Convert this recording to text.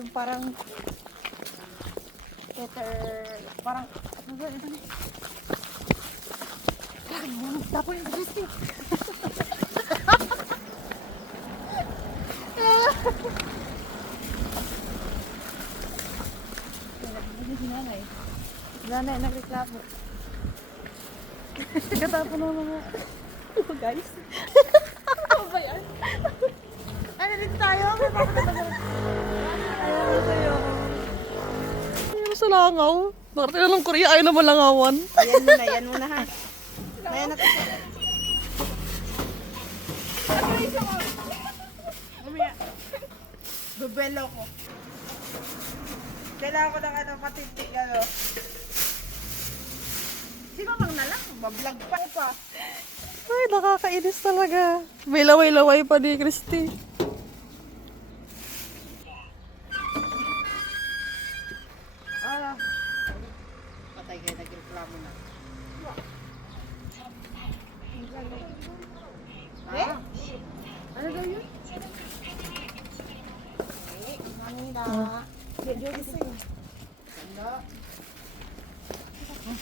Yung parang Peter, parang, ano ba, ano ba? Tapo yung Christy. Hindi si nanay. Nanay, nagreklamo. Katapon na mga... Oh, guys. ano ba yan? ano dito tayo? May bakit langaw. Bakit na ng Korea ayaw naman langawan? Yan muna, yan muna ha. Ayan na. Bubelo ko. Kailangan ko ng ano, matitig ano. Sino mang na lang? Bablog pa pa. Ay, nakakainis talaga. May laway-laway pa ni Christy. 감사합니다. 어. 네, 여기 있어요. 감사합니다. 어.